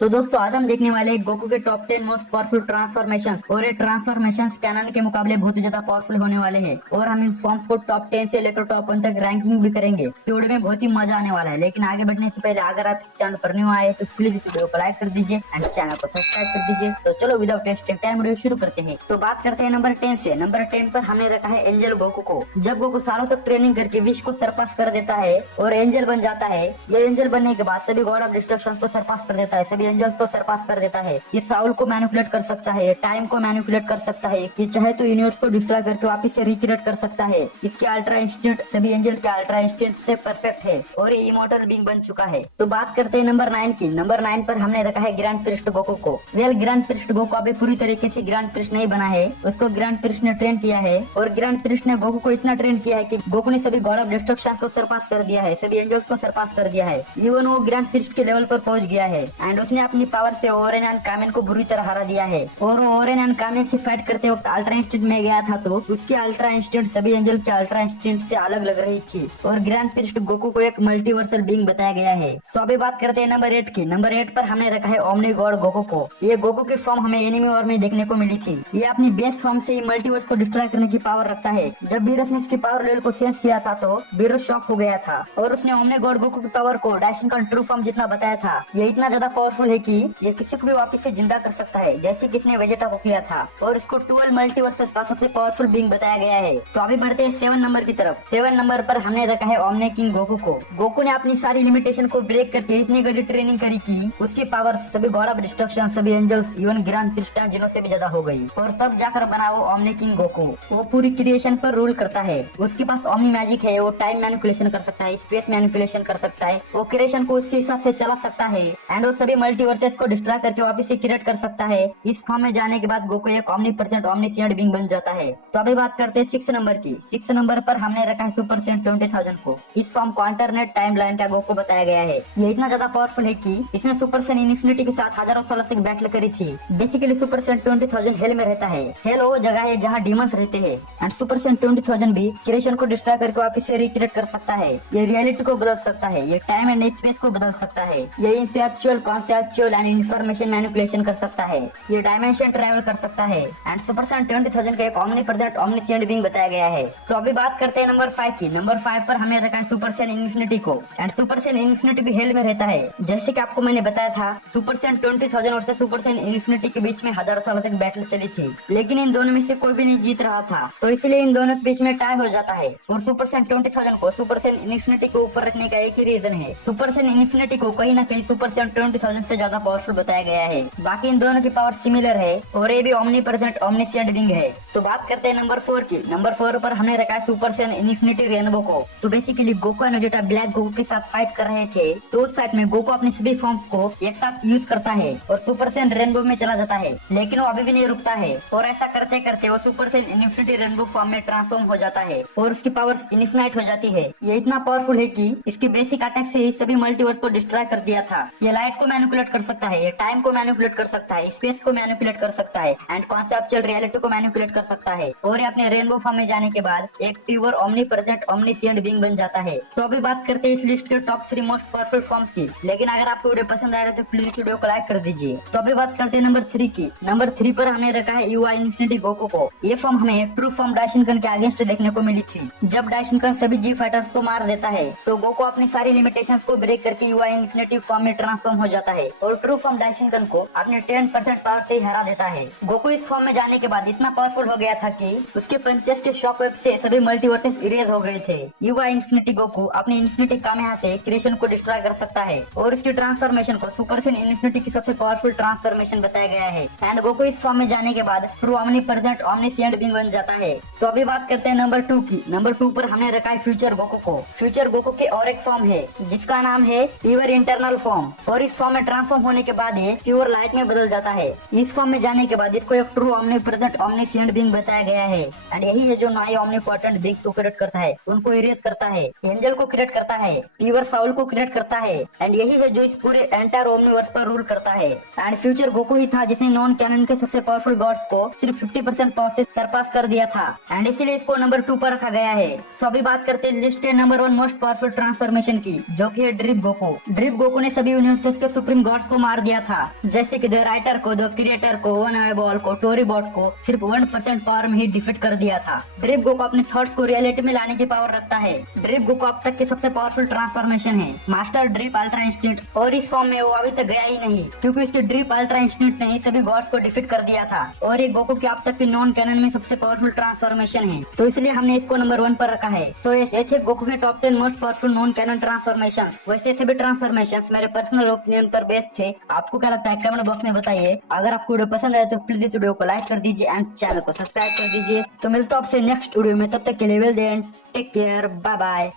तो दोस्तों आज हम देखने वाले हैं गोकू के टॉप 10 मोस्ट पावरफुल ट्रांसफॉर्मेशंस और ये ट्रांसफॉर्मेशंस कैनन के मुकाबले बहुत ही ज्यादा पावरफुल होने वाले हैं और हम इन फॉर्म्स को टॉप 10 से लेकर टॉप 1 तक रैंकिंग भी करेंगे। तो वीडियो में बहुत ही मजा आने वाला है, लेकिन आगे बढ़ने से पहले अगर आप चैनल पर न्यू आए तो प्लीज इस वीडियो को लाइक कर दीजिए एंड चैनल को सब्सक्राइब कर दीजिए। तो चलो विदाउट वेस्टिंग टाइम वीडियो शुरू करते हैं। तो बात करते हैं नंबर 10 से। नंबर 10 पर हमने रखा है एंजल गोकू को। जब गोकू सालों तक ट्रेनिंग करके विश को सरपास कर देता है और एंजल बन जाता है, ये एंजल बनने के बाद सभी गॉड ऑफ डिस्ट्रक्शंस को सरपास कर देता है, सभी एंजल्स को सरपास कर देता है। ये साउल को मैनिपुलेट कर सकता है, टाइम को मैनिपुलेट कर सकता है, ये चाहे तो यूनिवर्स को डिस्ट्रॉय करके वापस से रिक्रिएट कर सकता है। इसके अल्ट्रा इंस्टिंक्ट सभी एंजल के अल्ट्रा इंस्टिंक्ट से परफेक्ट है और ये इमॉर्टल बीइंग बन चुका है। तो बात करते हैं नंबर 9 की। नंबर 9 पर हमने रखा है ग्रैंड प्रिस्ट गोकू को। वेल ग्रैंड प्रिस्ट गोकू अभी पूरी तरीके से ग्रैंड प्रिस्ट नहीं बना है, उसको ग्रैंड प्रिस्ट ने ट्रेन किया है और ग्रैंड प्रिस्ट ने गोकू को इतना ट्रेन किया है कि गोकू ने सभी गॉड ऑफ डिस्ट्रक्शन को सरपास कर दिया है, सभी एंजल्स को सरपास कर दिया है। इवन वो ग्रैंड प्रिस्ट के लेवल पर पहुंच गया है एंड उसने अपनी पावर से ओरेन एंड कामेन को बुरी तरह हरा दिया है। और ओरेन एंड कामेन से फाइट करते वक्त अल्ट्रा इंस्टिंक्ट में गया था तो उसकी अल्ट्रा इंस्टिंक्ट सभी एंजल के अल्ट्रा इंस्टिंक्ट से अलग लग रही थी और ग्रैंड प्रिस्ट गोकू को एक मल्टीवर्सल बीइंग बताया गया है। तो अभी बात करते हैं नंबर 8 की। नंबर 8 पर हमने रखा है ओमनी गॉड गोकू को। ये गोकू की फॉर्म हमें एनिमी वॉर में देखने को मिली थी। ये अपनी बेस फॉर्म से ही मल्टीवर्स को डिस्ट्रॉय करने की पावर रखता है। जब बीरस ने इसकी पावर लेवल को सेंस किया था तो बीरस शॉक हो गया था और उसने ओमनी गॉड गोकू की पावर को डाइशिनकन ट्रू फॉर्म जितना बताया था। ये इतना ज्यादा पावरफुल है कि ये किसी को भी वापस से जिंदा कर सकता है, जैसे किसने वेजेटा को किया था और इसको 12 मल्टीवर्सेस का सबसे पावरफुल बीइंग बताया गया है। तो अभी बढ़ते हैं 7 नंबर की तरफ। 7 नंबर पर हमने रखा है ओमनी किंग गोकू को। गोकू ने अपनी सारी लिमिटेशन को ब्रेक करके इतनी बड़ी ट्रेनिंग करी कि उसकी पावर सभी गॉड ऑफ डिस्ट्रक्शन, सभी एंजल्स, इवन ग्रैंड प्रिस्ट जिनों से भी ज्यादा हो गई और तब जाकर बना वो ओमनी किंग गोकू। वो पूरी क्रिएशन पर रूल करता है, उसके पास ओमनी मैजिक है, वो टाइम मैनिपुलेशन कर सकता है, स्पेस मैनिपुलेशन कर सकता है, वो क्रिएशन को उसके हिसाब से चला सकता है एंड वो सभी मल्टीवर्सेस को डिस्ट्रॉय करके वापस से क्रिएट कर सकता है। इस फॉर्म में जाने के बाद गोकू एक ओमनीप्रेजेंट ओमनीसिएंट बीइंग बन जाता है। तो अभी बात करते हैं 6 नंबर की। 6 नंबर पर हमने रखा है सुपर सेंट 20,000 को। इस फॉर्म को अल्टरनेट टाइम लाइन का गोकू बताया गया है। ये इतना ज्यादा पावरफुल है कि इसने सुपर सेंट इन्फिनिटी के साथ हजारों सालों तक बैटल करी थी। बेसिकली सुपर सेंट 20,000 हेल में रहता है। हेल वो जगह है जहाँ डीमंस रहते हैं एंड सुपर सेंट 20,000 भी क्रिएशन को डिस्ट्रॉय करके वापस से रिक्रिएट कर सकता है। ये रियलिटी को बदल सकता है, ये टाइम एंड स्पेस को बदल सकता है, ये इंसेप्चुअल, कॉन्सेप्चुअल एंड इंफॉर्मेशन मैनिपुलेशन कर सकता है, ये डायमेंशन ट्रैवल कर सकता है एंड सुपर सेंट 20,000 का एक ओमनीप्रेजेंट ओमनीसिएंट बीइंग बताया गया है। तो अभी बात करते हैं नंबर 5 की। नंबर 5 पर हमें रखा है सुपर सेंट इन्फिनिटी को एंड सुपर सेंट इन्फिनिटी भी हेल में रहता है। जैसे कि आपको मैंने बताया था, सुपर सेंट 20,000 और सुपर सेंट इन्फिनिटी के बीच में हजारों सालों तक बैटल चली थी, लेकिन इन दोनों में से कोई भी नहीं जीत रहा था, तो इसलिए इन दोनों के बीच में टाई हो जाता है और सुपर सेंट 20,000 को सुपर सेंट इन्फिनिटी को ऊपर रखने का एक ही रीजन है, सुपर सेंट इन्फिनिटी को कहीं ना कहीं सुपर सेंट 20,000 से ज्यादा पावरफुल बताया गया है। बाकी इन दोनों की पावर सिमिलर है और ये भी ओमनीप्रेजेंट ओमनीसिएंट बीइंग है। तो बात करते हैं नंबर 4 की। नंबर 4 पर हमने रखा है सुपर सेंट इन्फिनिटी रेनबो को। तो basically Goku and Vegeta black Goku के साथ फाइट कर रहे थे, तो उस फाइट में गोकू अपने सभी फॉर्म्स को एक साथ यूज करता है और सुपर सेंट रेनबो में चला जाता है, लेकिन वो अभी भी नहीं रुकता है और ऐसा करते करते वो super Saiyan infinity rainbow form में ट्रांसफॉर्म हो जाता है और उसकी पावर्स इनफिनाइट हो जाती है। ये इतना पावरफुल है कि इसके बेसिक अटैक से ही सभी मल्टीवर्स को डिस्ट्रॉय कर दिया था। ये लाइट को मैनिपुलेट कर सकता है, ये टाइम को मैनिपुलेट कर सकता है, स्पेस को मैनिपुलेट कर सकता है एंड कॉन्सेप्चुअल रियलिटी को मैनिपुलेट कर सकता है और ये अपने रेनबो फॉर्म में जाने के बाद एक प्योर ओमनीप्रेजेंट ओमनीसिएंट बीइंग बन जाता है। तो अभी बात करते हैं इस लिस्ट के टॉप 3 मोस्ट पावरफुल फॉर्म्स की, लेकिन अगर आपको वीडियो पसंद आया तो प्लीज वीडियो को लाइक कर दीजिए। तो अभी बात करते हैं नंबर 3 की। नंबर 3 पर हमने रखा है यूआई इन्फिनिटी गोकू को। ये फॉर्म हमें ट्रू फॉर्म डाइशिनकन के अगेंस्ट देखने को मिली थी। जब डाइशिनकन सभी जी फाइटर्स को मार देता है तो गोकू अपनी सारी लिमिटेशंस को ब्रेक करके यूआई इन्फिनिटी फॉर्म में ट्रांसफॉर्म हो जाता है और ट्रू फॉर्म डाइशिनकन को अपने 10% पावर से ही हरा देता है। गोकू इस फॉर्म में जाने के बाद इतना पावरफुल हो गया था कि उसके पंचेस के शॉक वेव से सभी मल्टीवर्सेस इरेज हो गए थे। यूआई इन्फिनिटी गोकू अपनी इन्फिनिटी कामेहा से क्रिएशन को डिस्ट्रॉय कर सकता है और इसकी ट्रांसफॉर्मेशन को सुपर सेंट इन्फिनिटी की सबसे पावरफुल ट्रांसफॉर्मेशन बताया गया है एंड गोकू इस फॉर्म में जाने के बाद ट्रू ओमनीप्रेजेंट ओमनीसिएंट बीइंग बन जाता है। तो अभी बात करते हैं नंबर 2 की। नंबर 2 पर हमने रखा है फ्यूचर गोकू को। फ्यूचर गोकू के और एक फॉर्म है जिसका नाम है प्योर इंटरनल फॉर्म और इस फॉर्म में ट्रांसफॉर्म होने के बाद ये प्योर लाइट में बदल जाता है। इस फॉर्म में जाने के बाद इसको एक ट्रू ओमनीप्रेजेंट ओमनीसिएंट बीइंग बताया गया है एंड यही है जो नए ओमनीपोटेंट बीइंग्स को क्रिएट करता है, उनको इरेज करता है, एंजल को क्रिएट करता है, प्योर साउल को क्रिएट करता है एंड यही है जो इस पूरे एंटायर ओमनीवर्स पर रूल करता है। एंड फ्यूचर गोकू ही था जिसने नॉन कैनन के सबसे पावरफुल गॉड्स को सिर्फ 50% पावर से सरपास कर दिया था एंड इसीलिए इसको नंबर 2 पर रखा गया है। तो अभी बात करते हैं लिस्ट के नंबर 1 मोस्ट पावरफुल ट्रांसफॉर्मेशन की, जो कि है ड्रिप गोकू। ड्रिप गोकू ने सभी यूनिवर्सेस के सुप्रीम गॉड्स को मार दिया था, जैसे कि द राइटर को, द क्रिएटर को, वन बॉल को, टोरी बॉट को सिर्फ 1% पावर में ही डिफीट कर दिया था। ड्रिप गोकू अपने थॉट्स को रियलिटी में लाने की पावर रखता है। ड्रिप गोकू अब तक के सबसे पावरफुल ट्रांसफॉर्मेशन है, मास्टर ड्रिप अल्ट्रा इंस्टिंक्ट, और इस फॉर्म में वो अभी तक गया ही नहीं, क्योंकि इसके ड्रिप अल्ट्रा इंस्टिंक्ट ने ही सभी गॉड्स को डिफीट कर दिया था और ये गोकू के अब तक के नॉन कैनन में सबसे पावरफुल ट्रांसफॉर्मेशन है, तो इसलिए हमने इसको नंबर 1 पर रखा है। तो ये थे गोकू के top 10 most powerful non canon transformation. वैसे सभी ट्रांसफॉर्मेशन मेरे पर्सनल ओपिनियन पर बेस्ड थे। आपको क्या लगता है कमेंट बॉक्स में बताइए। अगर आपको वीडियो पसंद आए तो प्लीज इस वीडियो को लाइक कर दीजिए एंड चैनल को सब्सक्राइब कर दीजिए। तो मिलता हूं आपसे नेक्स्ट वीडियो में, तब तक के लिए well then take care, bye bye.